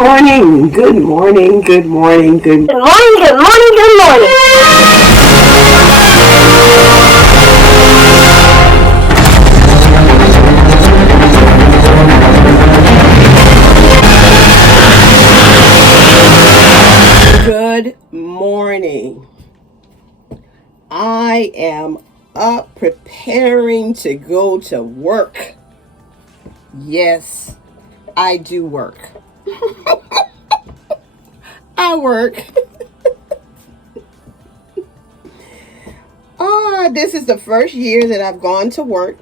morning, good morning, good morning, good morning, good morning, good morning. Good morning. I am up preparing to go to work. Yes, I do work. I work. This is the first year that I've gone to work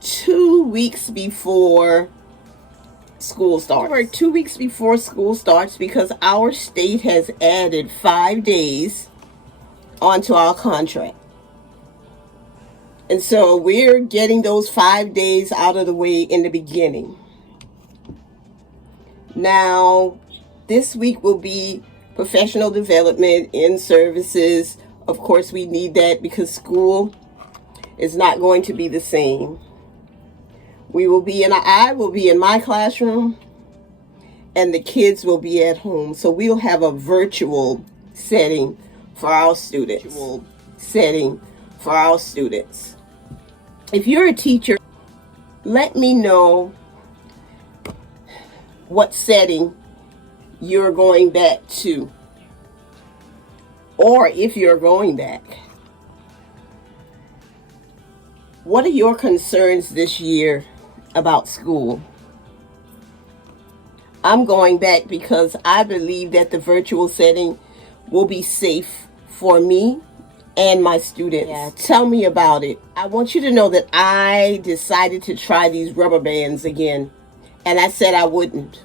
2 weeks before school starts. I work 2 weeks before school starts because our state has added 5 days onto our contract. And so we're getting those 5 days out of the way in the beginning. Now, this week will be professional development in services. Of course, we need that because school is not going to be the same. I will be in my classroom and the kids will be at home. So we'll have a virtual setting for our students. If you're a teacher, let me know what setting you're going back to, or if you're going back. What are your concerns this year about school? I'm going back because I believe that the virtual setting will be safe for me and my students. Yeah, tell me about it. I want you to know that I decided to try these rubber bands again, and I said I wouldn't.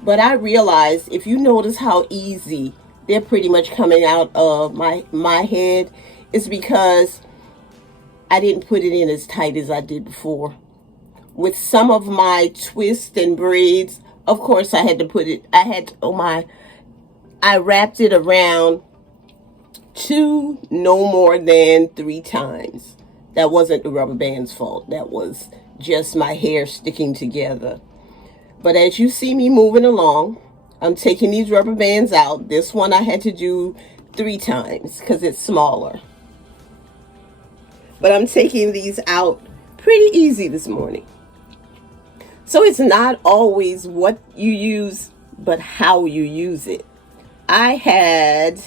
But I realized, if you notice how easy they're pretty much coming out of my head, it's because I didn't put it in as tight as I did before. With some of my twists and braids, of course I had to put it, I wrapped it around 2, no more than 3 times. That wasn't the rubber band's fault. That was just my hair sticking together. But as you see me moving along, I'm taking these rubber bands out. This one I had to do 3 times because it's smaller. But I'm taking these out pretty easy this morning. So it's not always what you use, but how you use it. I had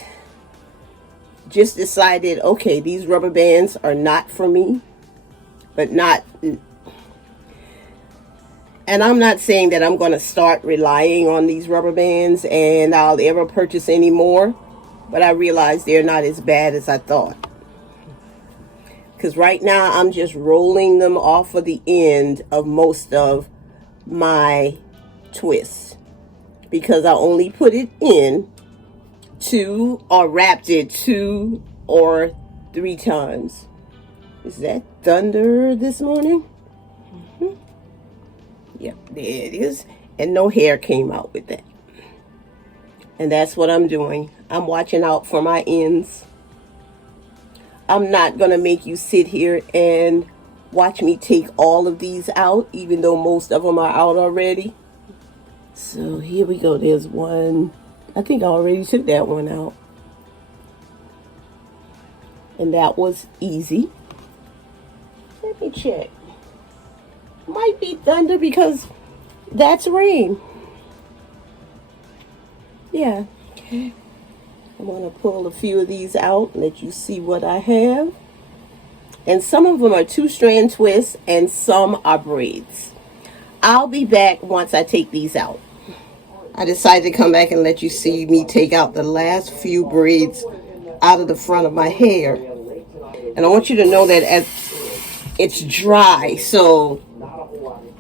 just decided, okay, these rubber bands are not for me, and I'm not saying that I'm going to start relying on these rubber bands and I'll ever purchase any more, but I realize they're not as bad as I thought. Because right now I'm just rolling them off of the end of most of my twists, because I only put it in 2 or wrapped it 2 or 3 times. Is that thunder this morning? Yep, there it is. And no hair came out with that. And that's what I'm doing. I'm watching out for my ends. I'm not going to make you sit here and watch me take all of these out, even though most of them are out already. So here we go. There's one. I think I already took that one out. And that was easy. Let me check. Might be thunder because that's rain. Yeah. Okay. I'm going to pull a few of these out and let you see what I have. And some of them are 2-strand twists and some are braids. I'll be back once I take these out. I decided to come back and let you see me take out the last few braids out of the front of my hair. And I want you to know that as it's dry, so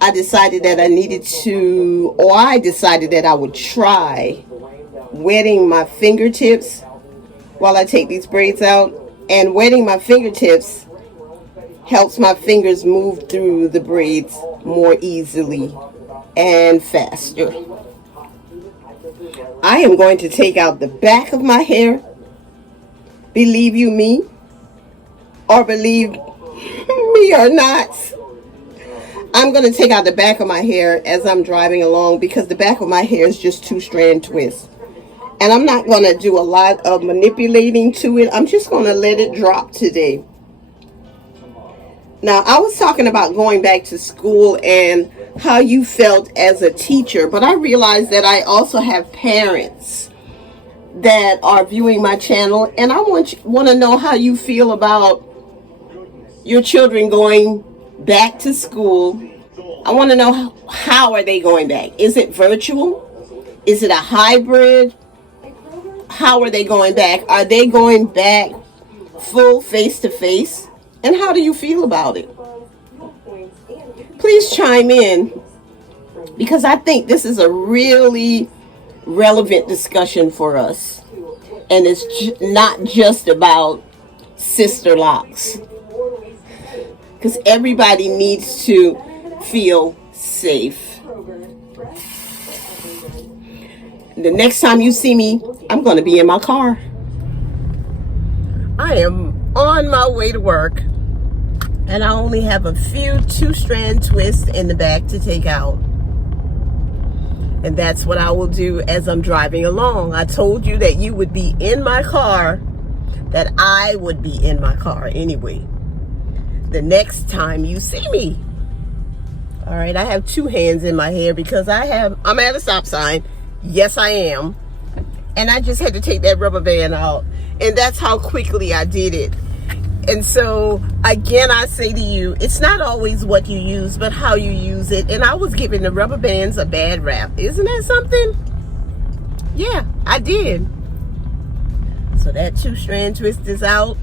I decided that I decided that I would try wetting my fingertips while I take these braids out. And wetting my fingertips helps my fingers move through the braids more easily and faster. I am going to take out the back of my hair. Believe you me, or believe me or not, I'm going to take out the back of my hair as I'm driving along because the back of my hair is just 2-strand twists. And I'm not going to do a lot of manipulating to it. I'm just going to let it drop today. Now, I was talking about going back to school and how you felt as a teacher, but I realized that I also have parents that are viewing my channel, and I want to know how you feel about your children going back to school. I want to know how are they going back? Is it virtual? Is it a hybrid? How are they going back? Are they going back full face-to-face? And how do you feel about it? Please chime in, because I think this is a really relevant discussion for us. And it's not just about Sisterlocks, because everybody needs to feel safe. The next time you see me, I'm going to be in my car. I am on my way to work, and I only have a few 2-strand twists in the back to take out. And that's what I will do as I'm driving along. I told you that you would be in my car, that I would be in my car anyway, the next time you see me. All right, I have 2 hands in my hair because I'm at a stop sign. Yes, I am. And I just had to take that rubber band out. And that's how quickly I did it. And so, again, I say to you, it's not always what you use, but how you use it. And I was giving the rubber bands a bad rap. Isn't that something? Yeah, I did. So that 2-strand twist is out.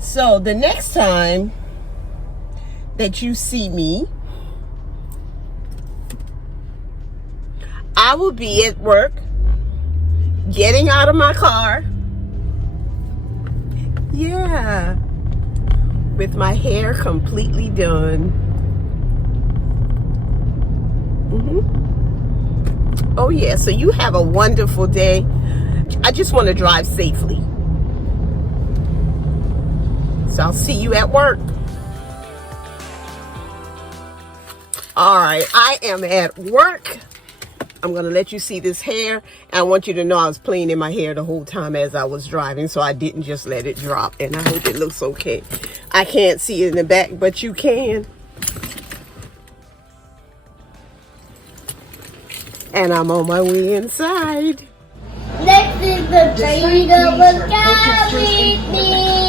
So the next time that you see me, I will be at work, getting out of my car. Yeah, with my hair completely done. Oh yeah, so you have a wonderful day. I just want to drive safely. So I'll see you at work. All right, I am at work. I'm going to let you see this hair. And I want you to know I was playing in my hair the whole time as I was driving, so I didn't just let it drop. And I hope it looks okay. I can't see it in the back, but you can. And I'm on my way inside. Next is the train of a car with me.